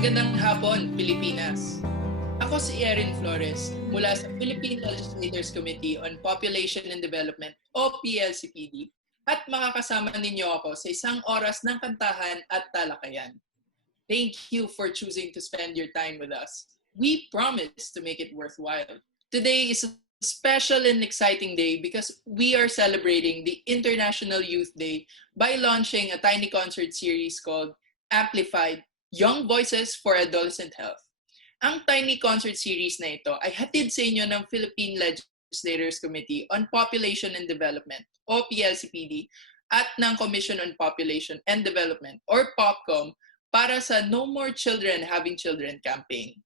Magandang hapon, Pilipinas. Ako si Erin Flores mula sa Philippine Legislators Committee on Population and Development o PLCPD at makakasama ninyo ako sa isang oras ng kantahan at talakayan. Thank you for choosing to spend your time with us. We promise to make it worthwhile. Today is a special and exciting day because we are celebrating the International Youth Day by launching a tiny concert series called Amplified, Young Voices for Adolescent Health. Ang tiny concert series na ito ay hatid sa inyo ng Philippine Legislators Committee on Population and Development o PLCPD at ng Commission on Population and Development or POPCOM para sa No More Children Having Children campaign.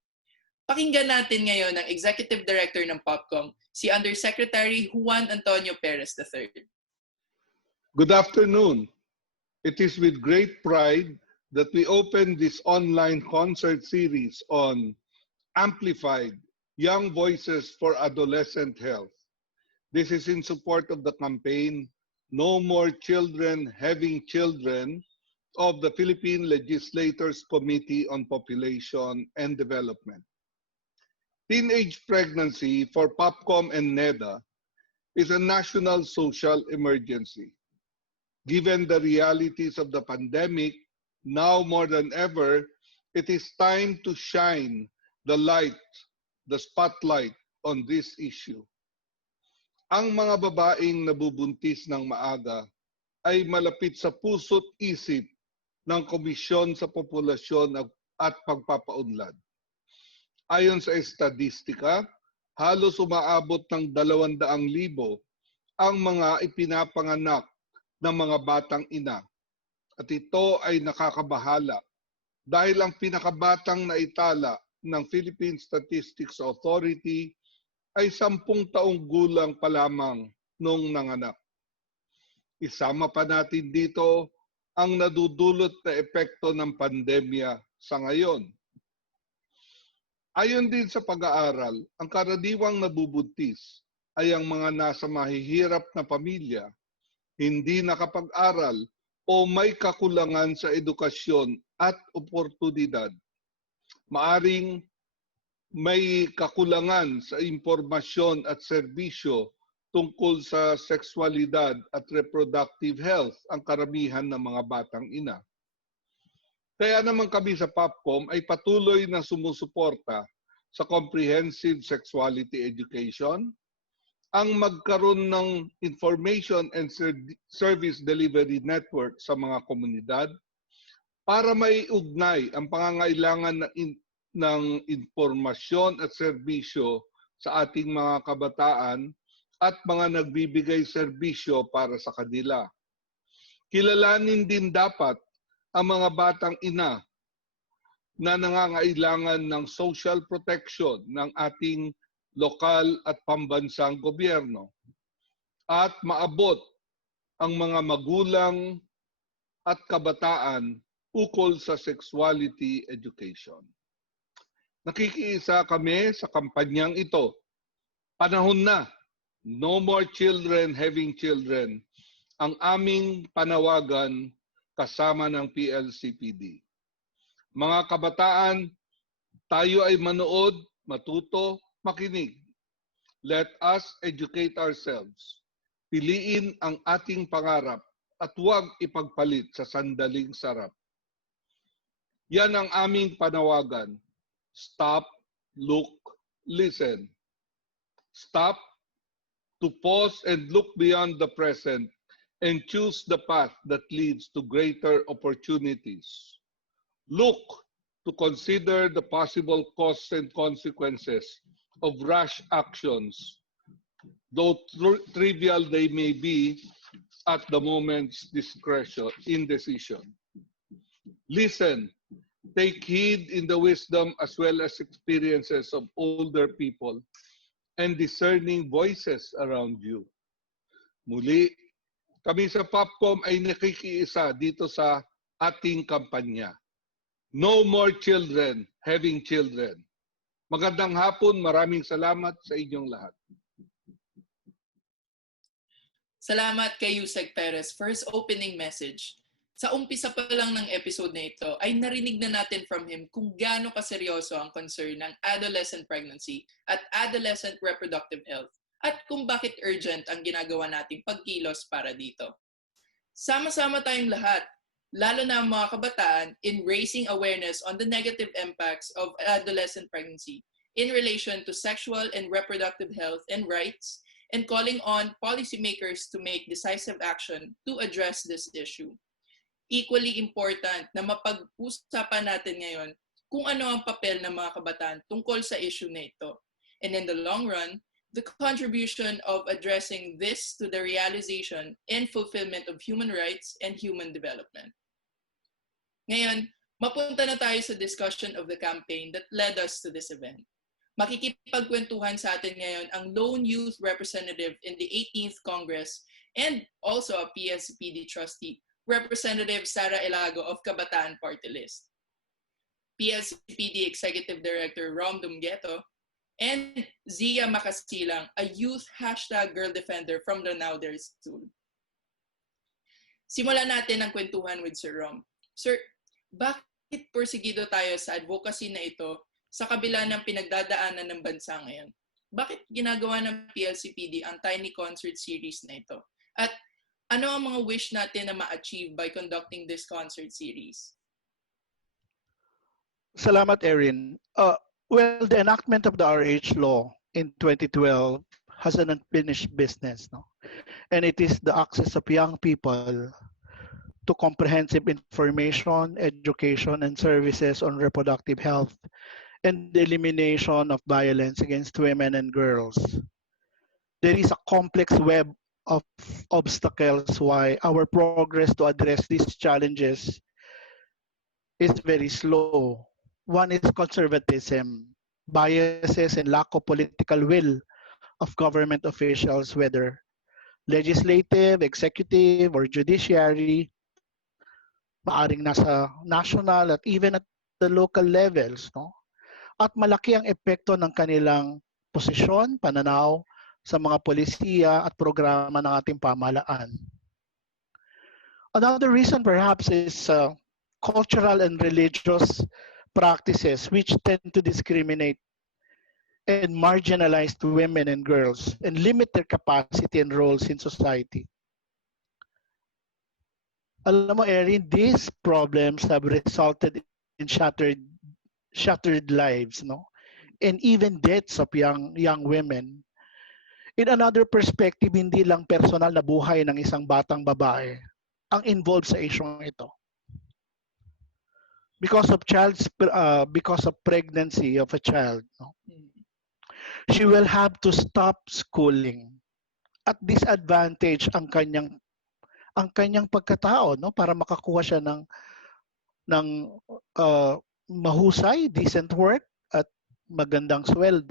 Pakinggan natin ngayon ang Executive Director ng POPCOM, si Undersecretary Juan Perez III. Good afternoon. It is with great pride that we open this online concert series on Amplified, Young Voices for Adolescent Health. This is in support of the campaign No More Children Having Children of the Philippine Legislators Committee on Population and Development. Teenage pregnancy for POPCOM and NEDA is a national social emergency. Given the realities of the pandemic, now more than ever, it is time to shine the spotlight on this issue. Ang mga babaeng nabubuntis ng maaga ay malapit sa puso't isip ng Komisyon sa Populasyon at Pagpapaunlad. Ayon sa estadistika, halos umaabot ng 200,000 ang mga ipinapanganak ng mga batang ina. At ito ay nakakabahala dahil ang pinakabatang naitala ng Philippine Statistics Authority ay 10 taong gulang pa lamang nung nanganak. Isama pa natin dito ang nadudulot na epekto ng pandemya sa ngayon. Ayon din sa pag-aaral, ang karaniwang nabubuntis ay ang mga nasa mahihirap na pamilya, hindi nakapag-aral o may kakulangan sa edukasyon at oportunidad. Maaring may kakulangan sa impormasyon at serbisyo tungkol sa sexualidad at reproductive health ang karamihan ng mga batang ina. Kaya naman kami sa POPCOM ay patuloy na sumusuporta sa comprehensive sexuality education, ang magkaroon ng information and service delivery network sa mga komunidad para maiugnay ang pangangailangan ng impormasyon at serbisyo sa ating mga kabataan at mga nagbibigay serbisyo para sa kanila. Kilalanin din dapat ang mga batang ina na nangangailangan ng social protection ng ating lokal at pambansang gobyerno at maabot ang mga magulang at kabataan ukol sa sexuality education. Nakikiisa kami sa kampanyang ito. Panahon na, No More Children Having Children, ang aming panawagan kasama ng PLCPD. Mga kabataan, tayo ay manood, matuto, makinig. Let us educate ourselves. Piliin ang ating pangarap at huwag ipagpalit sa sandaling sarap. Yan ang aming panawagan. Stop, look, listen. Stop to pause and look beyond the present and choose the path that leads to greater opportunities. Look to consider the possible costs and consequences of rash actions, though trivial they may be at the moment's indecision. Listen, take heed in the wisdom as well as experiences of older people and discerning voices around you. Muli, kami sa POPCOM ay nakikiisa dito sa ating kampanya. No More Children Having Children. Magandang hapon, maraming salamat sa inyong lahat. Salamat kay Yusek Perez for his opening message. Sa umpisa pa lang ng episode na ito ay narinig na natin from him kung gaano kaseryoso ang concern ng adolescent pregnancy at adolescent reproductive health at kung bakit urgent ang ginagawa nating pagkilos para dito. Sama-sama tayong lahat, lalo na ang mga kabataan, in raising awareness on the negative impacts of adolescent pregnancy in relation to sexual and reproductive health and rights, and calling on policymakers to make decisive action to address this issue. Equally important na mapag-usapan natin ngayon kung ano ang papel ng mga kabataan tungkol sa issue na ito. And in the long run, the contribution of addressing this to the realization and fulfillment of human rights and human development. Ngayon, mapunta na tayo sa discussion of the campaign that led us to this event. Makikipagkwentuhan sa atin ngayon ang lone youth representative in the 18th Congress and also a PLCPD trustee, Representative Elago of Kabataan Party-list, PLCPD Executive Director Rom Dongeto, and Ziah Macasilang, a youth #girl defender from Lanao del Sur. Simulan natin ang kwentuhan with Sir Rom. Sir, bakit porsigido tayo sa advocacy na ito sa kabila ng pinagdadaanan ng bansa ngayon? Bakit ginagawa ng PLCPD ang Tiny Concert Series na ito? At ano ang mga wish natin na ma-achieve by conducting this concert series? Salamat, Erin. Well, the enactment of the RH law in 2012 has an unfinished business, no? And it is the access of young people to comprehensive information, education, and services on reproductive health and the elimination of violence against women and girls. There is a complex web of obstacles why our progress to address these challenges is very slow. One is conservatism, biases, and lack of political will of government officials, whether legislative, executive, or judiciary, maaring nasa national at even at the local levels, no? At malaki ang epekto ng kanilang posisyon, pananaw, sa mga polisiya at programa ng ating pamahalaan. Another reason perhaps is cultural and religious practices which tend to discriminate and marginalize women and girls and limit their capacity and roles in society. Alam mo, Erin, these problems have resulted in shattered lives, no? And even deaths of young women. In another perspective, hindi lang personal na buhay ng isang batang babae ang involved sa isyong ito. Because of pregnancy of a child, no? She will have to stop schooling at disadvantage ang kanyang pagkatao, no, para makakuha siya ng mahusay, decent work at magandang sweldo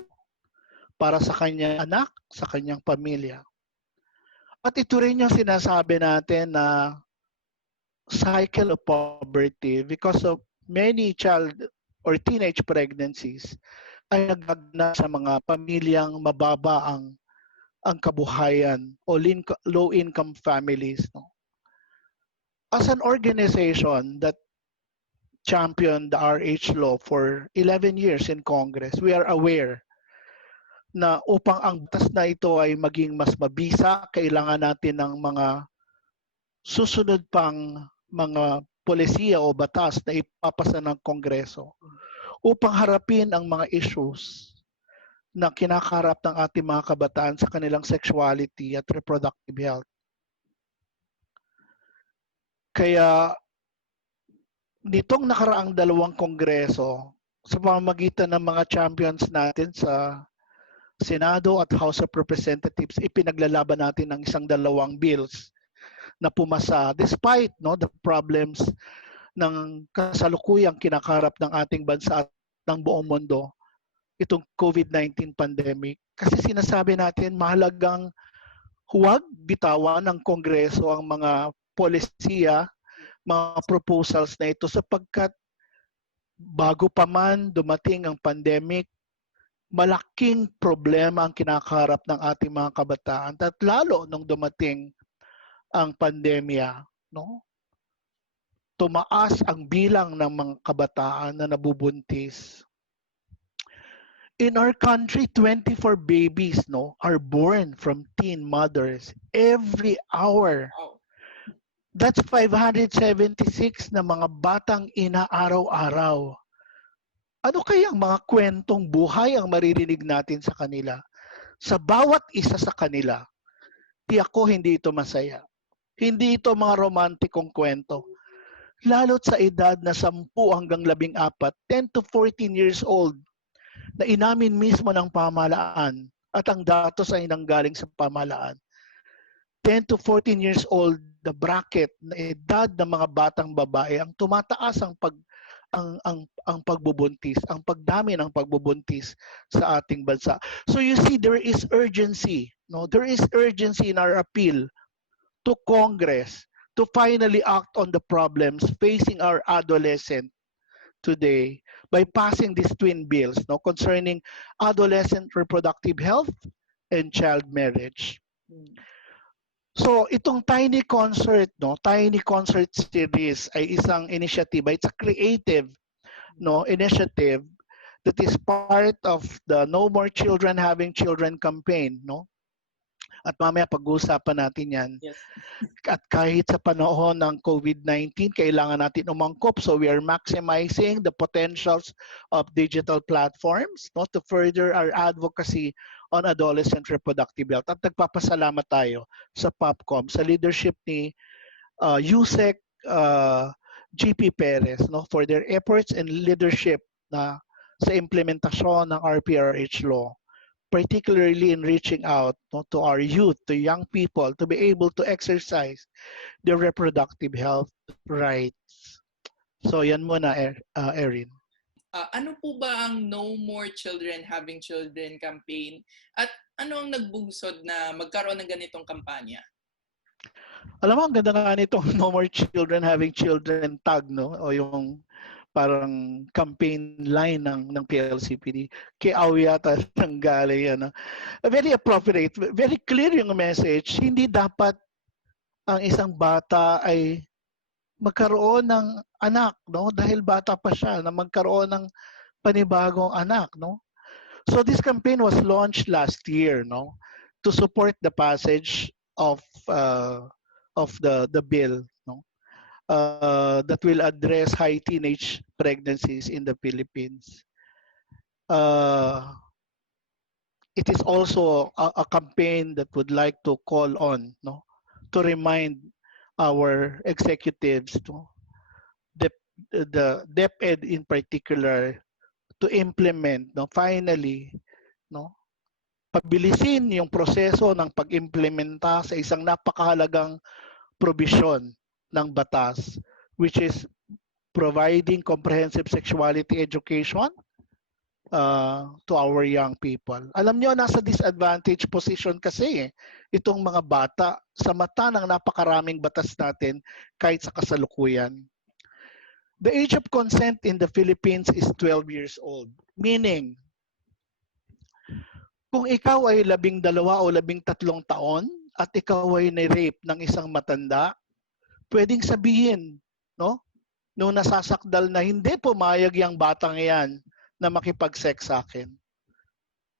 para sa kanyang anak, sa kanyang pamilya. At ito rin yung sinasabi natin na cycle of poverty because of many child or teenage pregnancies ay nagagana sa mga pamilyang mababa ang kabuhayan o low-income families, no? As an organization that championed the RH law for 11 years in Congress, we are aware na upang ang batas na ito ay maging mas mabisa, kailangan natin ng mga susunod pang mga polisiya o batas na ipapasa ng Kongreso upang harapin ang mga issues na kinakaharap ng ating mga kabataan sa kanilang sexuality at reproductive health. Kaya nitong nakaraang dalawang Kongreso, sa pamamagitan ng mga champions natin sa Senado at House of Representatives, ipinaglalaban natin ng dalawang bills na pumasa despite, no, the problems ng kasalukuyang kinakaharap ng ating bansa at ng buong mundo, itong COVID-19 pandemic. Kasi sinasabi natin mahalagang huwag bitawan ng Kongreso ang mga polisiya, mga proposals na ito sapagkat bago pa man dumating ang pandemic, malaking problema ang kinakaharap ng ating mga kabataan at lalo nung dumating ang pandemya, no? tumaas ang bilang ng mga kabataan na nabubuntis. In our country, 24 babies are born from teen mothers every hour. Wow. That's 576 na mga batang ina araw-araw. Ano kayang mga kwentong buhay ang maririnig natin sa kanila? Sa bawat isa sa kanila, tiyak ko hindi ito masaya. Hindi ito mga romantikong kwento. Lalo't sa edad na 10 hanggang 14, 10 to 14 years old, na inamin mismo ng pamahalaan at ang datos ay nanggaling sa pamahalaan. 10 to 14 years old, the bracket na edad ng mga batang babae ang tumataas ang pagbubuntis, ang pagdami ng pagbubuntis sa ating bansa. So you see, there is urgency. There is urgency in our appeal to Congress to finally act on the problems facing our adolescent today by passing these twin bills concerning adolescent reproductive health and child marriage. So itong Tiny Concert series ay isang initiative, it's a creative initiative that is part of the No More Children Having Children campaign, At mamaya pag-uusapan natin 'yan. Yes. At kahit sa panahon ng COVID-19, kailangan natin umangkop. So we are maximizing the potentials of digital platforms to further our advocacy on adolescent reproductive health. At nagpapasalamat tayo sa POPCOM, sa leadership ni USEC GP Perez for their efforts and leadership na sa implementasyon ng RPRH law, particularly in reaching out to our youth, to young people, to be able to exercise their reproductive health rights. So yan muna, Erin. Ano po ba ang No More Children Having Children campaign at ano ang nagbunsod na magkaroon ng ganitong kampanya? Alam mo, ang ganda nga nitong No More Children Having Children tag, o yung parang campaign line ng PLCPD. Kay Awi yata nang galing yan. Very appropriate, very clear yung message. Hindi dapat ang isang bata ay magkaroon ng anak, dahil bata pa siya, na magkaroon ng panibagong anak, So this campaign was launched last year, to support the passage of the bill, that will address high teenage pregnancies in the Philippines. It is also a campaign that would like to call on, to remind our executives, the DepEd in particular, to implement, finally, pabilisin yung proseso ng pag-implementa sa isang napakahalagang provision ng batas, which is providing comprehensive sexuality education to our young people. Alam nyo, nasa disadvantage position kasi itong mga bata sa mata ng napakaraming batas natin kahit sa kasalukuyan. The age of consent in the Philippines is 12 years old. Meaning, kung ikaw ay 12 o 13 taon at ikaw ay ni-rape ng isang matanda, pwedeng sabihin, nung nasasakdal na hindi pumayag yung batang yan na makipag-sex sa akin.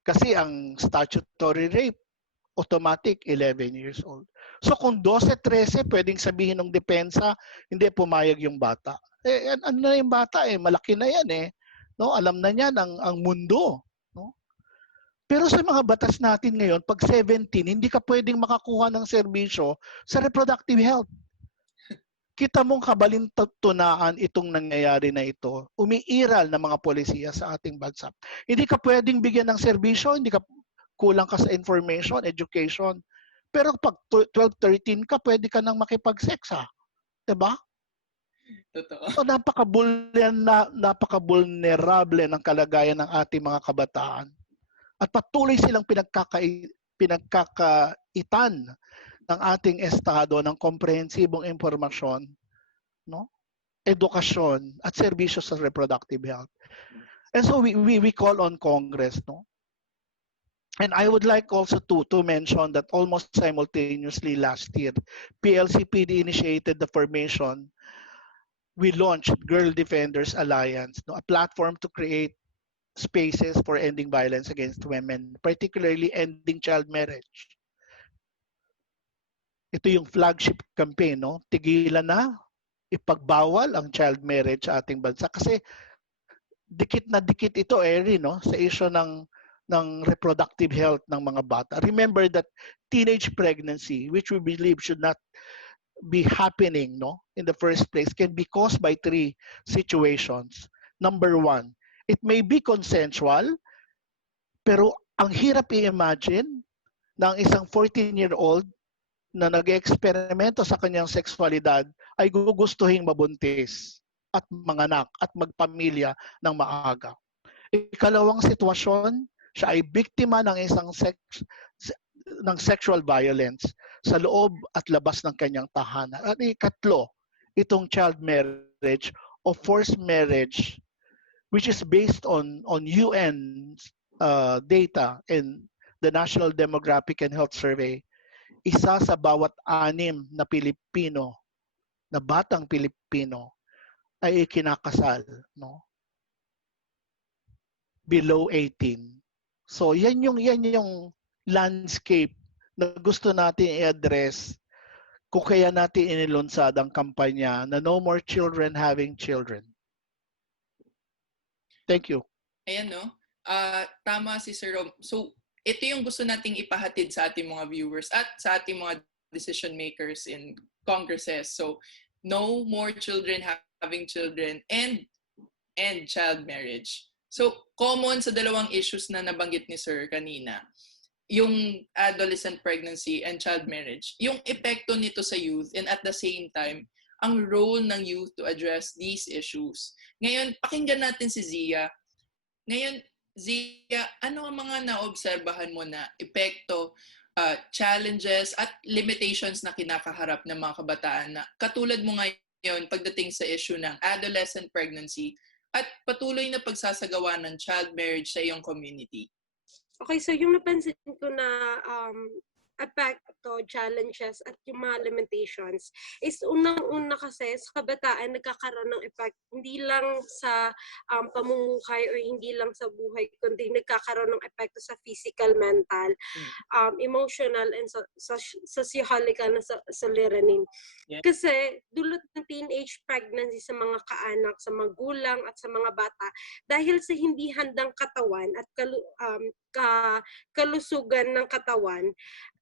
Kasi ang statutory rape, automatic 11 years old. So kung 12-13, pwedeng sabihin ng depensa, hindi pumayag yung bata. Ano na yung bata malaki na yan Alam na niya ang mundo. Pero sa mga batas natin ngayon, pag 17, hindi ka pwedeng makakuha ng serbisyo sa reproductive health. Kita mong kabalintunaan itong nangyayari na ito. Umiiral na mga polisiya sa ating bansa. Hindi ka pwedeng bigyan ng serbisyo, hindi ka kulang ka sa information, education. Pero pag 12-13 ka, pwede ka nang makipag-sex, diba? Totoo. So napaka-vulnerable ng kalagayan ng ating mga kabataan. At patuloy silang pinagkakaitan ng ating estado ng komprehensibong impormasyon, edukasyon at serbisyo sa reproductive health. And so we call on Congress, And I would like also to mention that almost simultaneously last year, PLCPD initiated the formation we launched Girl Defenders Alliance, no, a platform to create spaces for ending violence against women, particularly ending child marriage. Ito yung flagship campaign, no? Tigilan na, ipagbawal ang child marriage sa ating bansa kasi dikit na dikit ito, Eri, no, sa issue ng reproductive health ng mga bata. Remember that teenage pregnancy, which we believe should not be happening, no, in the first place, can be caused by three situations. Number one, it may be consensual, pero ang hirap i-imagine na ang isang 14-year-old na nag-eksperimento sa kanyang sexualidad ay gugustuhin mabuntis at manganak at magpamilya ng maaga. Ikalawang sitwasyon, siya ay biktima ng isang sexual violence sa loob at labas ng kanyang tahanan. At ikatlo, itong child marriage o forced marriage, which is based on UN data and the National Demographic and Health Survey. Isa sa bawat 6 na Pilipino, na batang Pilipino, ay ikinakasal, no, below 18. So yan yung landscape na gusto natin i-address kung kaya natin inilunsad ang kampanya na No More Children Having Children. Thank you. Ayan, no? Tama si Sir Rom. So, ito yung gusto nating ipahatid sa ating mga viewers at sa ating mga decision makers in congresses. So, no more children having children and child marriage. So, common sa dalawang issues na nabanggit ni Sir kanina, yung adolescent pregnancy and child marriage, yung epekto nito sa youth and at the same time, ang role ng youth to address these issues. Ngayon, pakinggan natin si Ziah. Ngayon, Ziah, ano ang mga naobserbahan mo na epekto, challenges at limitations na kinakaharap ng mga kabataan na katulad mo ngayon pagdating sa issue ng adolescent pregnancy at patuloy na pagsasagawa ng child marriage sa iyong community? Okay, so yung napansin ko na epekto, challenges, at yung mga limitations is unang-una kasi sa kabataan nagkakaroon ng effect hindi lang sa pamumuhay or hindi lang sa buhay, kundi nagkakaroon ng epekto sa physical, mental, emotional, and sociological na suliranin. Yeah. Kasi dulot ng teenage pregnancy sa mga kaanak, sa magulang, at sa mga bata dahil sa hindi handang katawan at kalusugan ng katawan,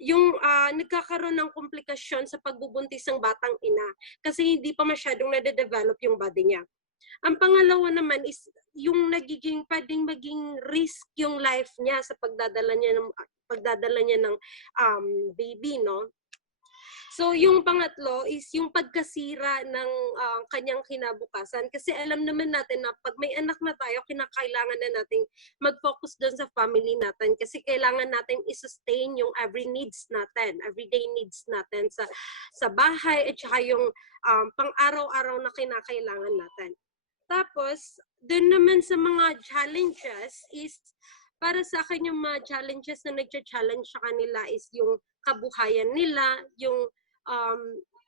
yung nagkakaroon ng komplikasyon sa pagbubuntis ng batang ina kasi hindi pa masyadong nade-develop yung body niya. Ang pangalawa naman is yung pwedeng maging risk yung life niya sa pagdadala niya ng baby, no? So, yung pangatlo is yung pagkasira ng kanyang kinabukasan. Kasi alam naman natin na pag may anak na tayo, kinakailangan na natin mag-focus doon sa family natin. Kasi kailangan natin i-sustain yung everyday needs natin sa bahay at saka yung pang-araw-araw na kinakailangan natin. Tapos, doon naman sa mga challenges is, para sa akin yung mga challenges na nagcha-challenge sa kanila is yung kabuhayan nila, yung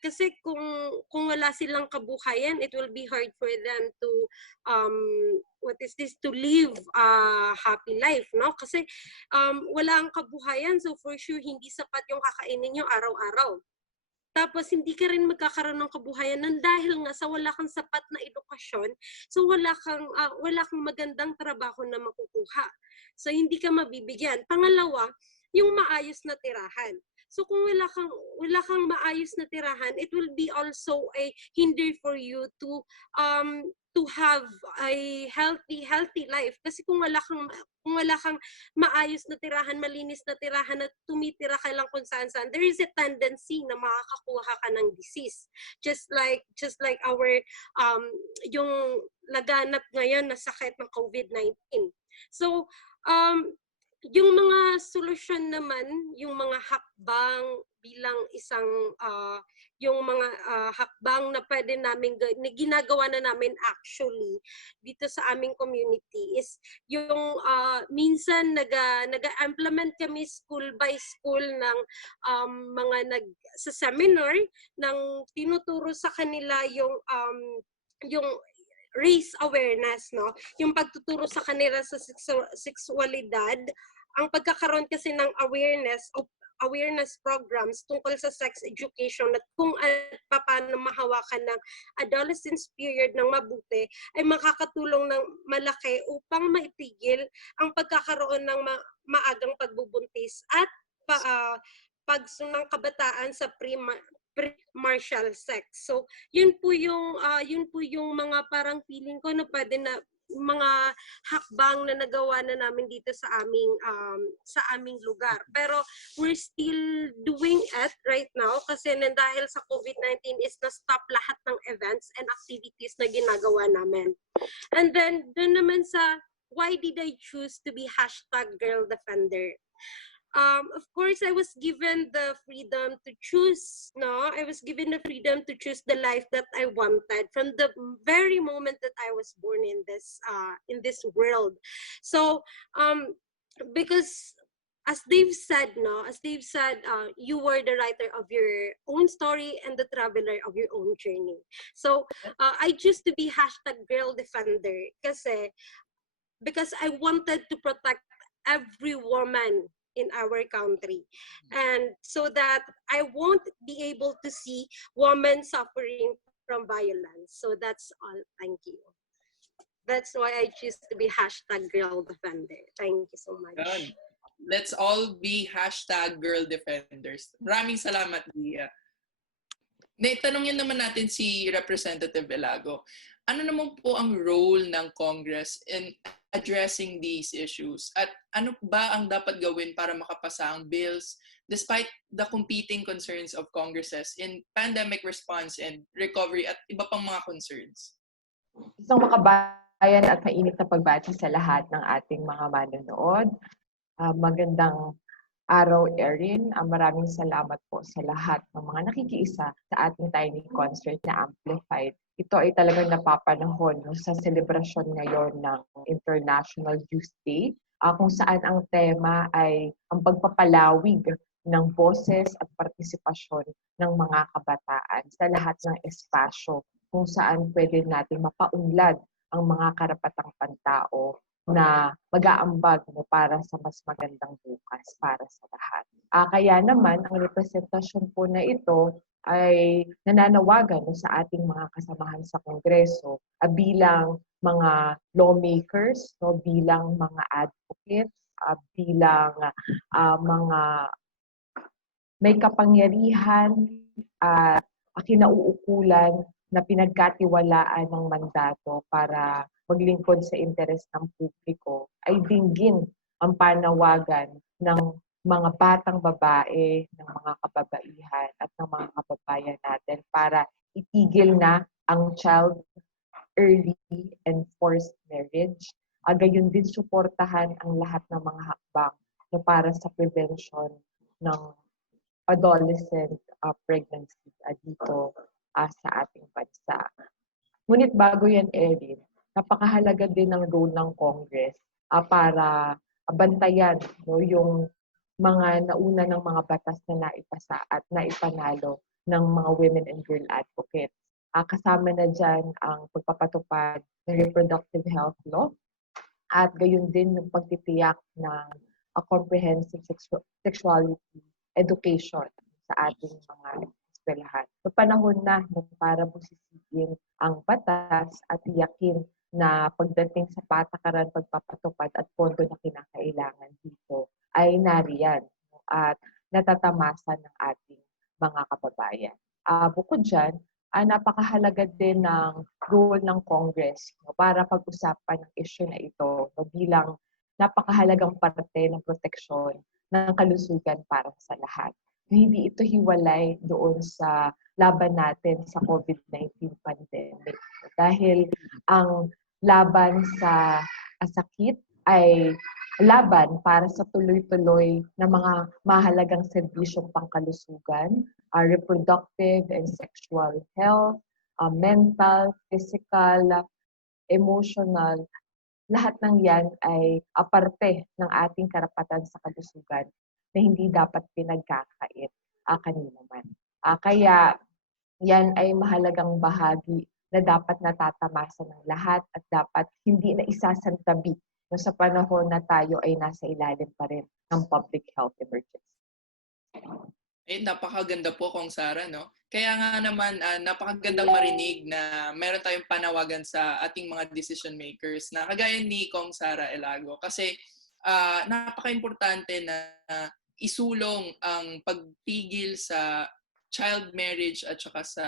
kasi kung wala silang kabuhayan, it will be hard for them to to live a happy life, no? Kasi wala ang kabuhayan, so for sure hindi sapat yung kakainin nyo araw-araw. Tapos hindi ka rin magkakaroon ng kabuhayan dahil nga sa wala kang sapat na edukasyon, so wala kang magandang trabaho na makukuha. So hindi ka mabibigyan. Pangalawa, yung maayos na tirahan. So kung wala kang maayos na tirahan, it will be also a hinder for you to have a healthy life. Kasi kung wala kang maayos na tirahan, malinis na tirahan, at tumitira ka lang kung saan-saan, there is a tendency na makakakuha ka ng disease. Just like our yung laganap ngayon na sakit ng COVID-19. So yung mga solusyon naman, yung mga hakbang bilang isang yung mga hakbang na pwede namin ginagawa na namin actually dito sa aming community is yung minsan nag-implement kami school by school ng mga sa seminar ng tinuturo sa kanila yung yung raise awareness, no? Yung pagtuturo sa kanila sa sexualidad, ang pagkakaroon kasi ng awareness programs tungkol sa sex education at kung paano mahawakan ng adolescence period ng mabuti ay makakatulong ng malaki upang maitigil ang pagkakaroon ng maagang pagbubuntis at pagsunang kabataan sa pre-martial sex. So, yun po yung mga parang feeling ko na pwede na mga hakbang na nagawa na namin dito sa aming lugar. Pero we're still doing it right now kasi dahil sa COVID-19 is na-stop lahat ng events and activities na ginagawa namin. And then, dun naman sa why did I choose to be #GirlDefender? Of course, I was given the freedom to choose, no? I was given the freedom to choose the life that I wanted from the very moment that I was born in this world. So, because as they've said, you were the writer of your own story and the traveler of your own journey. So, I choose to be #GirlDefender because I wanted to protect every woman in our country, and so that I won't be able to see women suffering from violence. So that's all. Thank you. That's why I choose to be #GirlDefender. Thank you so much. Done. Let's all be #GirlDefenders. Maraming salamat, Ziah. Tanungin naman natin si Representative Elago. Ano naman po ang role ng Congress in addressing these issues? At ano ba ang dapat gawin para makapasa ang bills despite the competing concerns of Congresses in pandemic response and recovery at iba pang mga concerns? Isang makabayan at mainit na pagbati sa lahat ng ating mga manonood. Magandang araw, Erin. Maraming salamat po sa lahat ng mga nakikiisa sa ating tiny concert na Amplified. Ito ay talagang napapanahon sa selebrasyon ngayon ng International Youth Day, kung saan ang tema ay ang pagpapalawig ng boses at partisipasyon ng mga kabataan sa lahat ng espasyo kung saan pwede natin mapaunlad ang mga karapatang pantao na mag-aambag para sa mas magandang bukas para sa lahat. Kaya naman, ang representasyon po na ito ay nananawagan sa ating mga kasamahan sa Kongreso bilang mga lawmakers, bilang mga advocates, bilang mga may kapangyarihan at kinauukulan na pinagkatiwalaan ng mandato para maglingkod sa interes ng publiko ay dinggin ang panawagan ng mga batang babae, ng mga kababaihan at ng mga kababayan natin para itigil na ang child early and forced marriage. Gayon din suportahan ang lahat ng mga hakbang na para sa prevention ng adolescent pregnancy dito sa ating bansa. Ngunit bago yan, Erin, napakahalaga din ng role ng Congress para bantayan yung mga nauna ng mga batas na naipasa at naipanalo ng mga women and girl advocates. Kasama na dyan ang pagpapatupad ng reproductive health law at gayon din yung pagtitiyak ng comprehensive sexuality education sa ating mga eskwelahan. Sa panahon na para busisiin ang batas at tiyakin na pagdating sa patakaran, pagpapatupad at pondo na kinakailangan dito ay nariyan at natatamasa ng ating mga kababayan. Bukod dyan, napakahalaga din ng role ng Congress para pag-usapan ng issue na ito bilang napakahalagang parte ng proteksyon ng kalusugan para sa lahat. Hindi ito hiwalay doon sa laban natin sa COVID-19 pandemic. Dahil ang laban sa sakit ay laban para sa tuloy-tuloy na mga mahalagang serbisyong pangkalusugan, reproductive and sexual health, mental, physical, emotional. Lahat ng yan ay parte ng ating karapatan sa kalusugan na hindi dapat pinagkakait kanino man. Kaya yan ay mahalagang bahagi na dapat natatamasa ng lahat at dapat hindi na isasantabi no, sa panahon na tayo ay nasa ilalim pa rin ng public health emergency. Napakaganda po, Kong Sara, no? Kaya nga naman, napakagandang marinig na meron tayong panawagan sa ating mga decision makers na kagaya ni Kong Sara Elago. Kasi napaka-importante na isulong ang pagpigil sa child marriage at saka sa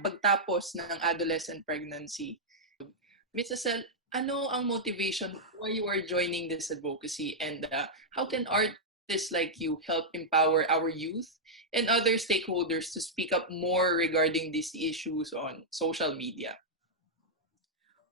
pagtapos ng adolescent pregnancy. Ms. Acel, ano ang motivation why you are joining this advocacy, and how can artists like you help empower our youth and other stakeholders to speak up more regarding these issues on social media?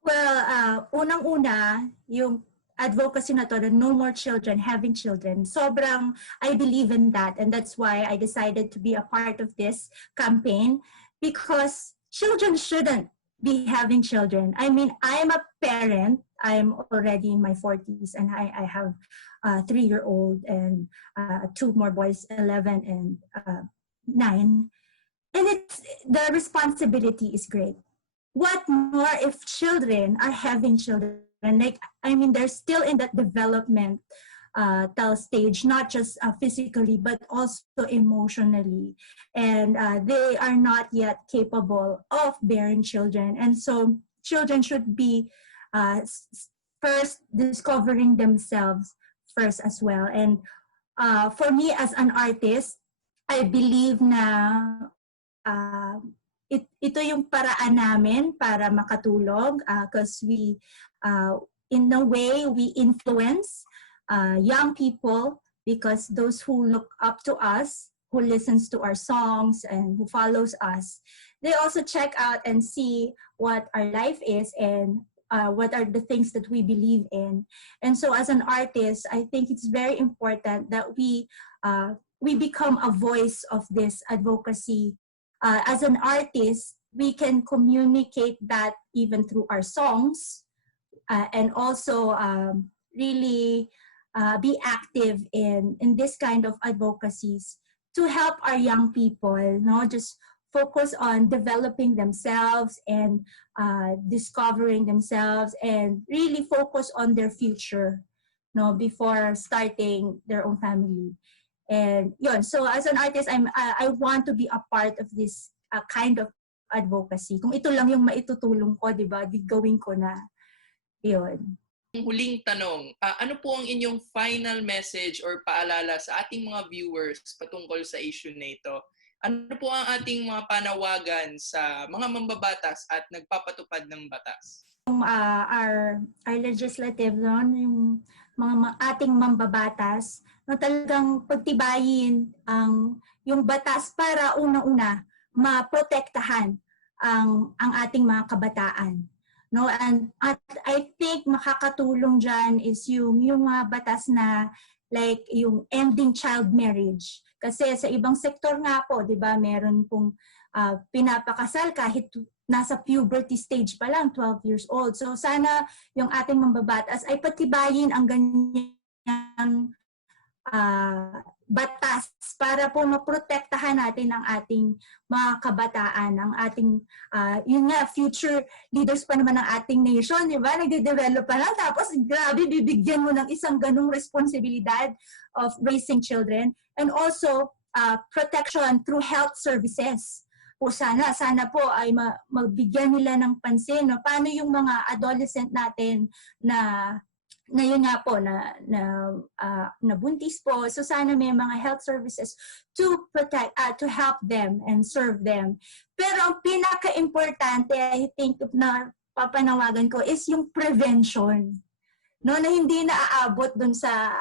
Well, unang-una, yung advocacy na to, the No More Children Having Children, sobrang I believe in that, and that's why I decided to be a part of this campaign, because children shouldn't be having children. I mean, I'm a parent. I'm already in my 40s, and I have a 3-year-old and 2 more boys, 11 and 9. And the responsibility is great. What more if children are having children? Like, I mean, they're still in that developmental stage, not just physically, but also emotionally. And they are not yet capable of bearing children. And so children should be first discovering themselves first as well. And for me as an artist, I believe na ito yung paraan namin para makatulong, because we, in a way, we influence young people, because those who look up to us, who listens to our songs and who follows us, they also check out and see what our life is and what are the things that we believe in. And so as an artist, I think it's very important that we become a voice of this advocacy. As an artist, we can communicate that even through our songs, and also really be active in this kind of advocacies to help our young people, no, just focus on developing themselves and discovering themselves, and really focus on their future, no, before starting their own family. And yun, so as an artist, I want to be a part of this kind of advocacy. Kung ito lang yung maitutulong ko, di ba, gawin ko na. Yun. Huling tanong, ano po ang inyong final message or paalala sa ating mga viewers patungkol sa issue na ito? Ano po ang ating mga panawagan sa mga mambabatas at nagpapatupad ng batas? Our legislative, no, yung mga ating mambabatas, na talagang pagtibayin yung batas para unang-una maprotektahan ang ating mga kabataan. No, and I think makakatulong dyan is yung mga batas na like yung ending child marriage. Kasi sa ibang sektor nga po, 'di ba, meron pong pinapakasal kahit nasa puberty stage pa lang, 12 years old. So sana yung ating mambabatas ay patibayin ang ganyang batas para po maprotektahan natin ang ating mga kabataan, ang ating, yun nga, future leaders pa naman ng ating nation, di ba? Nagde-develop pa lang, tapos grabe, bibigyan mo ng isang ganung responsibilidad of raising children. And also, protection through health services. Po sana po ay magbigyan nila ng pansin, no? Paano yung mga adolescent natin na yun nga po, na buntis po. So sana may mga health services to protect, to help them and serve them. Pero ang pinaka-importante, I think, na papanawagan ko is yung prevention. No, na hindi naaabot dun sa,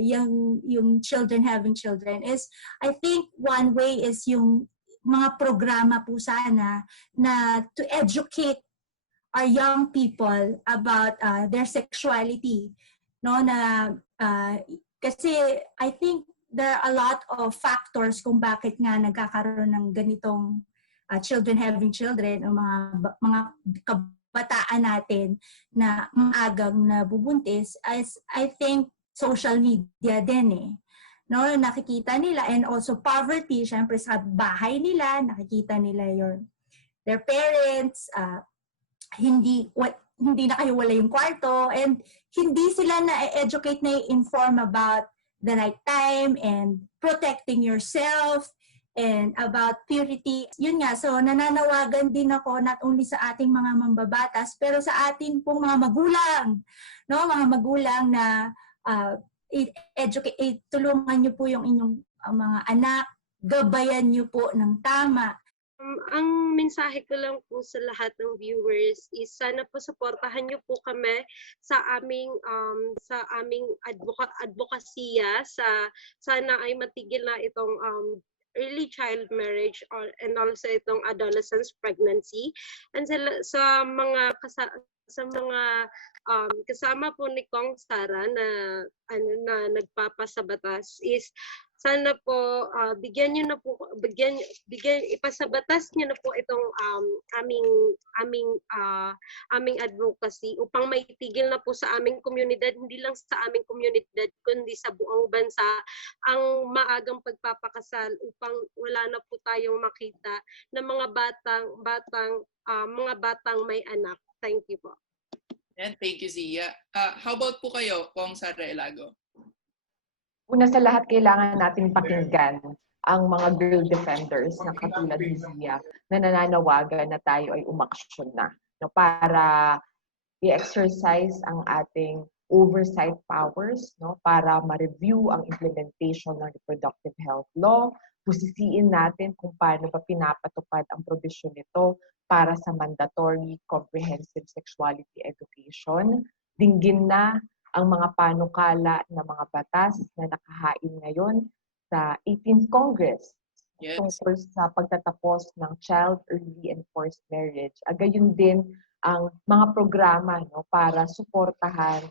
yung children having children is, I think one way is yung mga programa po sana na to educate our young people about their sexuality, no, na kasi I think there are a lot of factors kung bakit nga nagkakaroon ng ganitong children having children, o mga kabataan natin na maagang nabubuntis, as I think social media din no, nakikita nila, and also poverty, syempre sa bahay nila, nakikita nila their parents, hindi na kayo wala yung kwarto, and hindi sila na-educate, na-inform about the right time and protecting yourself and about purity. Yun nga, so nananawagan din ako not only sa ating mga mambabatas pero sa ating pong mga magulang, no, mga magulang na educate, tulungan niyo po yung inyong mga anak, gabayan niyo po ng tama. Ang mensahe ko lang po sa lahat ng viewers is sana po suportahan niyo po kami sa aming advokasya sana ay matigil na itong early child marriage and also itong adolescence pregnancy, and sa mga kasama po ni Kong Sara na nagpapasabatas is sana po bigyan ipasabatas niyo na po itong aming advocacy upang maitigil na po sa aming komunidad, hindi lang sa aming komunidad kundi sa buong bansa, ang maagang pagpapakasal upang wala na po tayong makita ng mga batang may anak. Thank you po. And thank you, Ziah. How about po kayo, Kong Sara Elago? Una sa lahat, kailangan natin pakinggan ang mga girl defenders na katulad ni Ziah na nananawagan na tayo ay umaksyon na, no, para i-exercise ang ating oversight powers, no, para ma-review ang implementation ng reproductive health law, pusisiin natin kung paano ba pinapatupad ang provision nito para sa mandatory comprehensive sexuality education. Dinggin na ang mga panukala ng mga batas na nakahain ngayon sa 18th Congress tungkol sa pagtatapos ng child early and forced marriage. Gayon din ang mga programa, no, para suportahan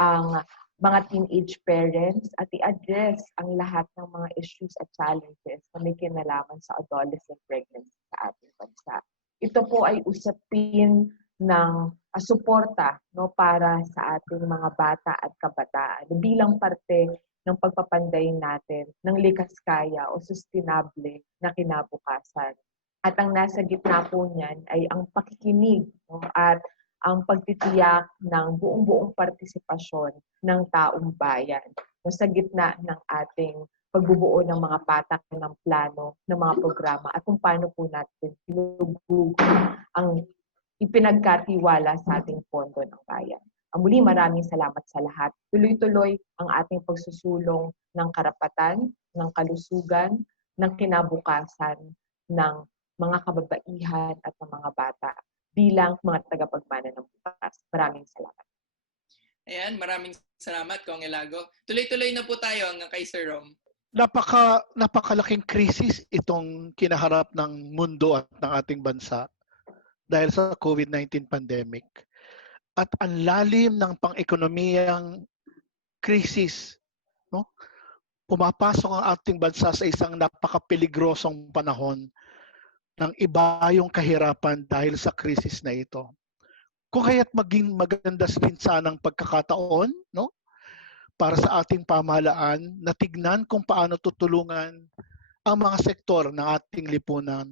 ang mga teenage parents at i-address ang lahat ng mga issues at challenges na may kinalaman sa adolescent pregnancy sa ating bansa. Ito po ay usapin ng suporta, no, para sa ating mga bata at kabataan bilang parte ng pagpapanday natin ng likas kaya o sustainable na kinabukasan. At ang nasa gitna po niyan ay ang pakikinig, no, at ang pagtitiyak ng buong partisipasyon ng taong bayan, no, sa gitna ng ating pagbubuo ng mga patak ng plano, ng mga programa, at kung paano po natin pinugugol ang ipinagkatiwala sa ating pondo ng bayan. Muli, maraming salamat sa lahat. Tuloy-tuloy ang ating pagsusulong ng karapatan, ng kalusugan, ng kinabukasan ng mga kababaihan at ng mga bata bilang mga tagapagmana ng bukas. Maraming salamat. Ayan, maraming salamat, Kong Elago. Tuloy-tuloy na po tayo hanggang kay Sir Rom. Napakalaking krisis itong kinaharap ng mundo at ng ating bansa dahil sa COVID-19 pandemic. At ang lalim ng pang-ekonomiyang krisis, no? Pumapasok ang ating bansa sa isang napakapeligrosong panahon ng iba yung kahirapan dahil sa krisis na ito. Kung kaya't maging maganda rin sanang pagkakataon, no, para sa ating pamahalaan na tignan kung paano tutulungan ang mga sektor ng ating lipunan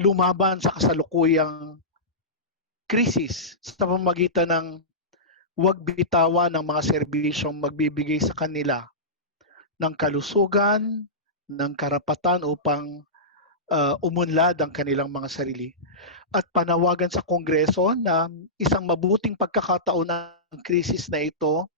lumaban sa kasalukuyang krisis sa pamamagitan ng huwag bitawan ng mga serbisyong magbibigay sa kanila ng kalusugan, ng karapatan upang umunlad ang kanilang mga sarili. At panawagan sa Kongreso na isang mabuting pagkakataon ng krisis na ito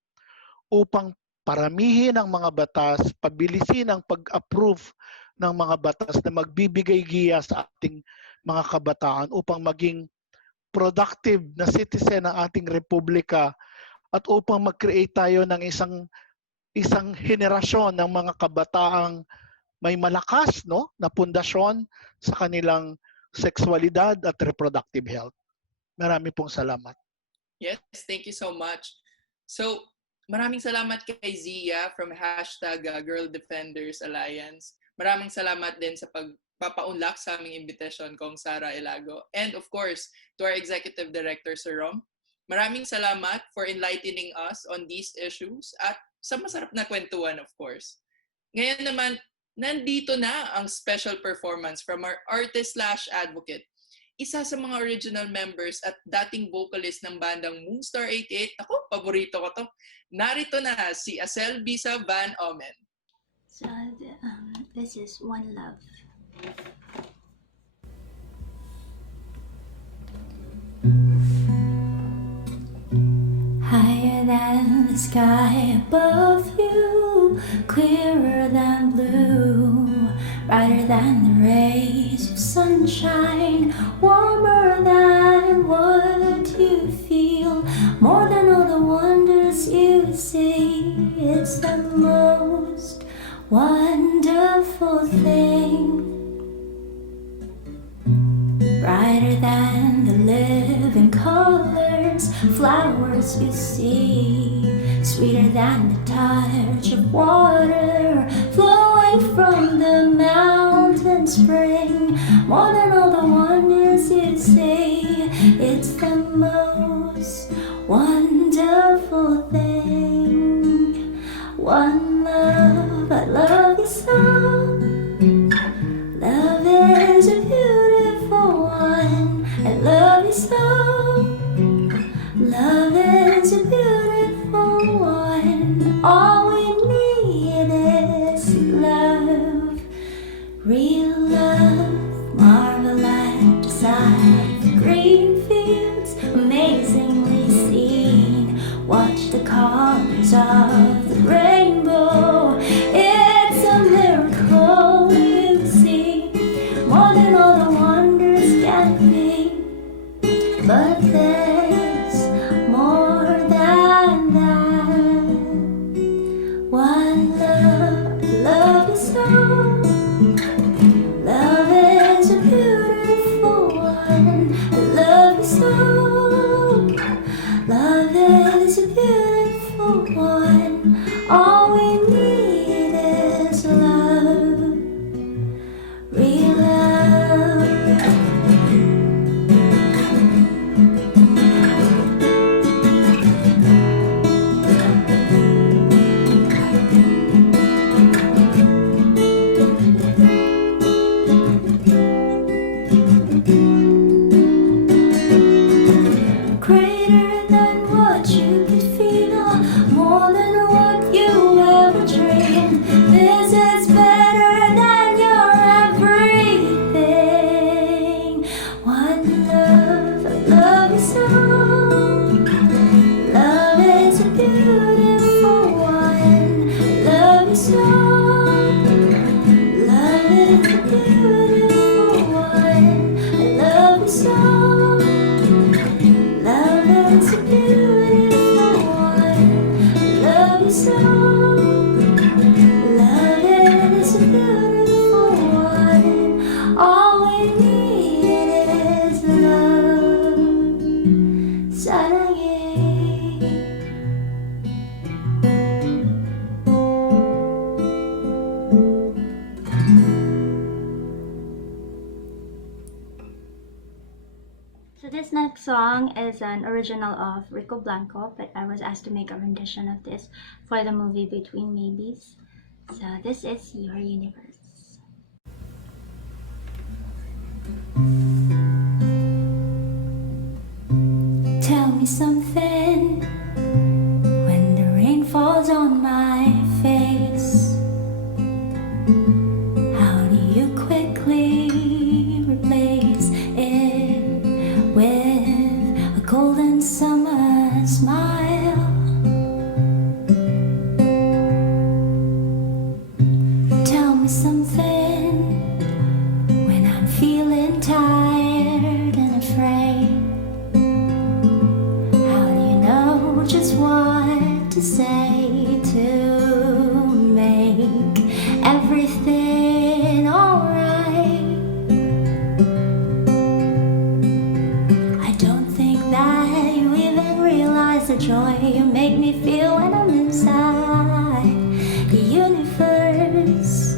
upang paramihin ang mga batas, pabilisin ang pag-approve ng mga batas na magbibigay giya sa ating mga kabataan upang maging productive na citizen ng ating republika at upang mag-create tayo ng isang henerasyon ng mga kabataang may malakas, no, na pundasyon sa kanilang sexualidad at reproductive health. Marami pong salamat. Yes, thank you so much. So, maraming salamat kay Ziah from #Girl Defenders Alliance. Maraming salamat din sa pagpapaunlak sa aming invitation, Kong Sara Elago. And of course, to our Executive Director, Sir Rom. Maraming salamat for enlightening us on these issues at sa masarap na kwentuhan, of course. Ngayon naman, nandito na ang special performance from our artist/advocate, isa sa mga original members at dating vocalist ng bandang Moonstar 88. Ako, paborito ko to. Narito na si Acel van Ommen. So this is One Love. Higher than the sky above you, clearer than blue, brighter than the rays of sunshine, warmer than what you feel, more than all the wonders you see. It's the most wonderful thing, brighter than the living colors, flowers you see, sweeter than the touch of water flowing from the mountain spring, more than all the wonders you see. It's the most wonderful thing. One love, I love you so. Love is a beautiful one. I love you so. Love is a beautiful one. All we need is love. Real love, marvel at the sight of green fields, amazingly seen. Watch the colors of the rainbow. It's a miracle you see, more than all the wonders can be. But there's more than that. One love, I love you so. Love is a beautiful one. I love you so. Love is a beautiful one. All we need is love. Real love. Greater than what you could feel, more than what you ever dreamed. This is better than your everything. One love, I love you so. Love is a beautiful one. I love you so. Love is a beautiful one. I love you so. Love is a beautiful one. I love you so. Love is a beautiful one. All we need is love. 사랑해. So this next song is an original of Rico Blanco, but I was asked to make a rendition of this for the movie Between Maybes. So this is Your Universe. Tell me something when the rain falls on my face. How do you quickly replace it with a golden summer smile? Tell me something when I'm feeling tired and afraid. How do you know just what to say to make everything alright? I don't think that you even realize the joy you make me feel when I'm inside the universe.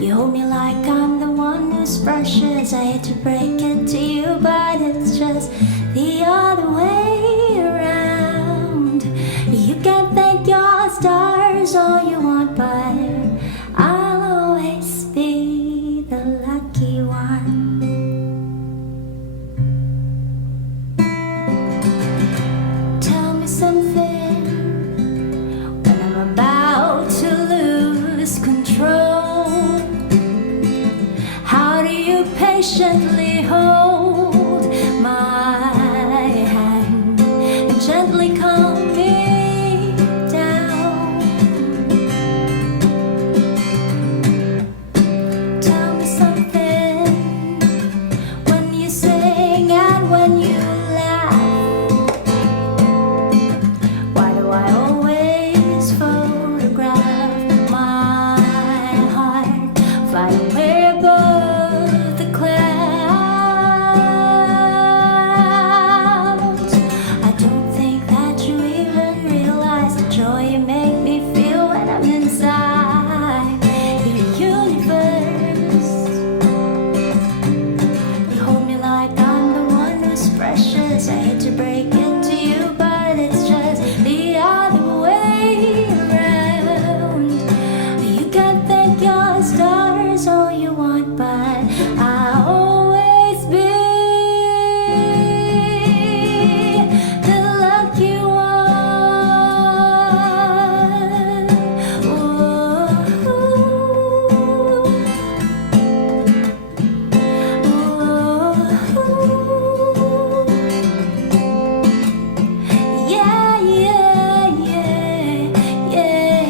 You hold me like I'm the one who's precious. I hate to break it to you, but it's just the other way around. You can thank your stars all you want. patiently hold my hand and gently calm me down. Tell me something when you sing and when you laugh. Why do I always photograph my heart flying way above the clouds? I don't think that you even realize the joy you make me feel when I'm inside your universe. You hold me like I'm the one who's precious. I hate to break it to you, but it's just the other way around. You can thank your stars all you want, but I'll always be the lucky one. Yeah, yeah, yeah, yeah.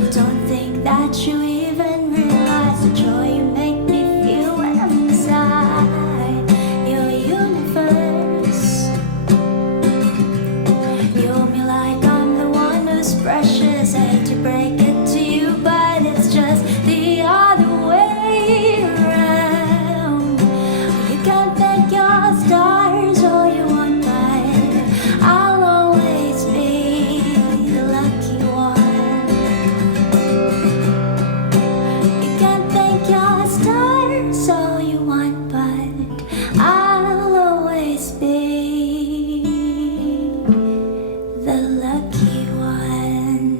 I don't think that you even realize the joy you make me feel when I'm inside your universe. You hold me like I'm the one who's precious. I hate to break it to you, but it's just the other way around. You can thank your stars all you want, but I'll always be the lucky one. You can thank your stars all you want, but I'll always be the lucky one.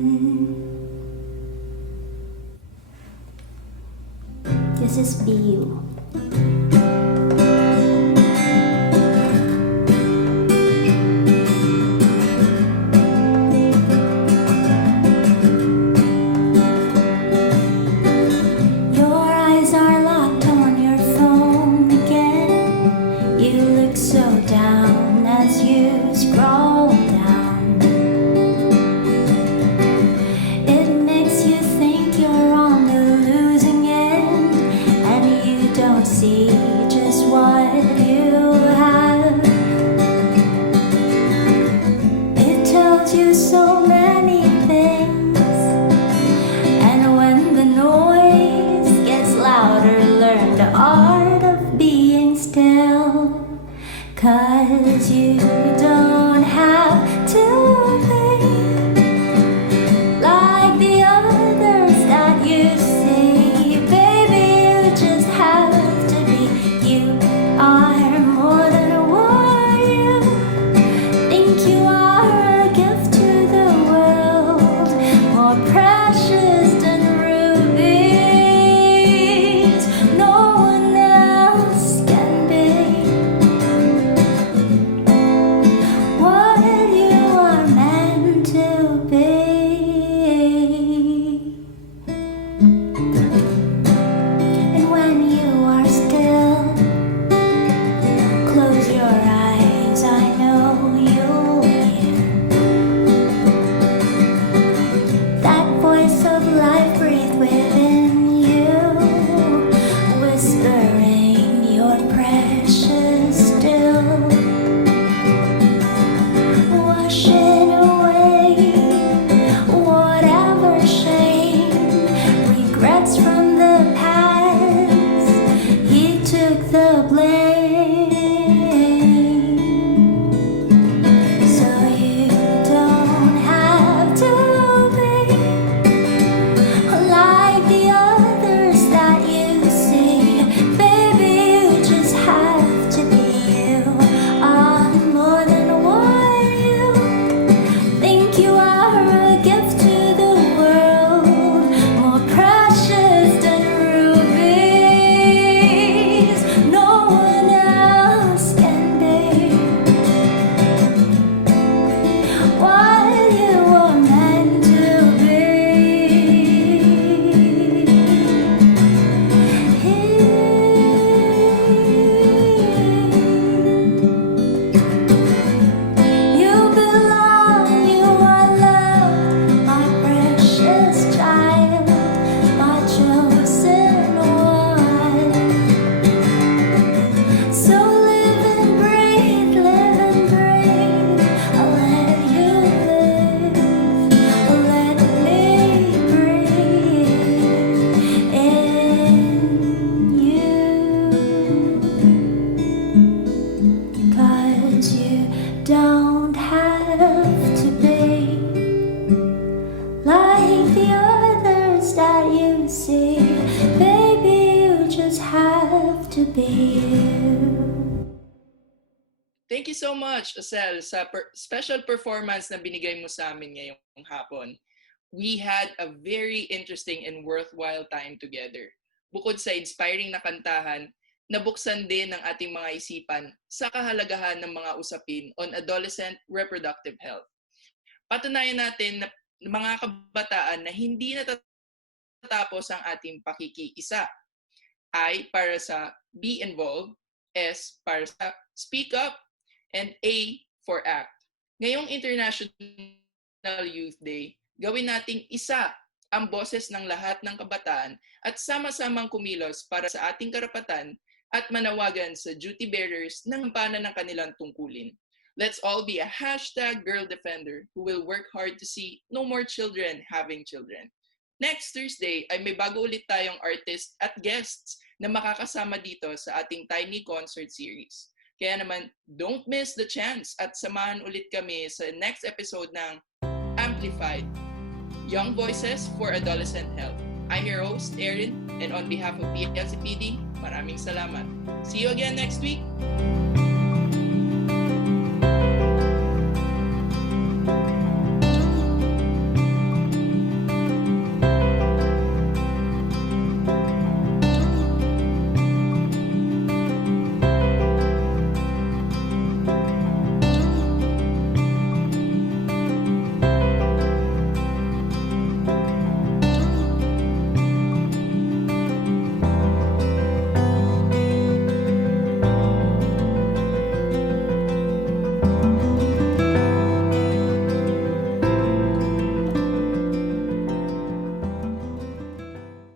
This is BU. Your eyes are locked on your phone again. You look so down as you scroll down. It makes you think you're on the losing end, and you don't be you. Thank you so much, Acel, sa special performance na binigay mo sa amin ngayong hapon. We had a very interesting and worthwhile time together. Bukod sa inspiring na kantahan, nabuksan din ng ating mga isipan sa kahalagahan ng mga usapin on adolescent reproductive health. Patunayan natin na mga kabataan na hindi natatapos ang ating pakikiisa. I para sa be involved, S para sa speak up, and A for act. Ngayong International Youth Day, gawin nating isa ang boses ng lahat ng kabataan at sama-samang kumilos para sa ating karapatan at manawagan sa duty bearers ng gampanan ng kanilang tungkulin. Let's all be a #girl defender who will work hard to see no more children having children. Next Thursday ay may bago ulit tayong artist at guests na makakasama dito sa ating Tiny Concert Series. Kaya naman, don't miss the chance at samahan ulit kami sa next episode ng Amplified, Young Voices for Adolescent Health. I'm your host, Erin, and on behalf of PLCPD, maraming salamat. See you again next week!